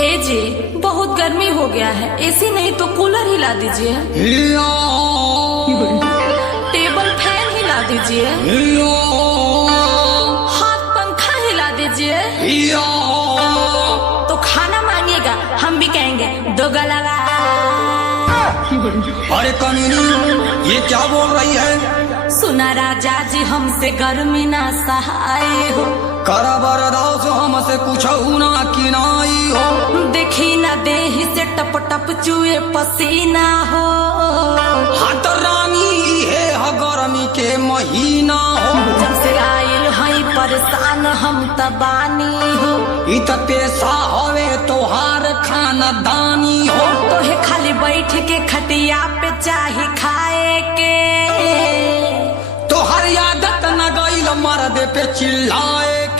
ए जी, बहुत गर्मी हो गया है, एसी नहीं तो कूलर हिला दीजिए। टेबल फैन हिला दीजिए। हाथ पंखा हिला दीजिए। तो खाना मांगिएगा, हम भी कहेंगे दो गला। अरे कमीनी, ये क्या बोल रही है? सुना राजा जी हमसे गर्मी ना सहाय हो, करा बर्दाश्त हमसे कुछ ना किनाई हो। देखी ना देही से टप टप चुए पसीना हो। हाथ रानी है गर्मी के महीना हो। जब से आयल हई परेशान हम तबानी हो। इत पेशा हवे तोहार खानदानी हो। तोहे खाली बैठ के खटिया पे चाही खाए के। तोहर आदत न गईल मर्द पे चिल्लाए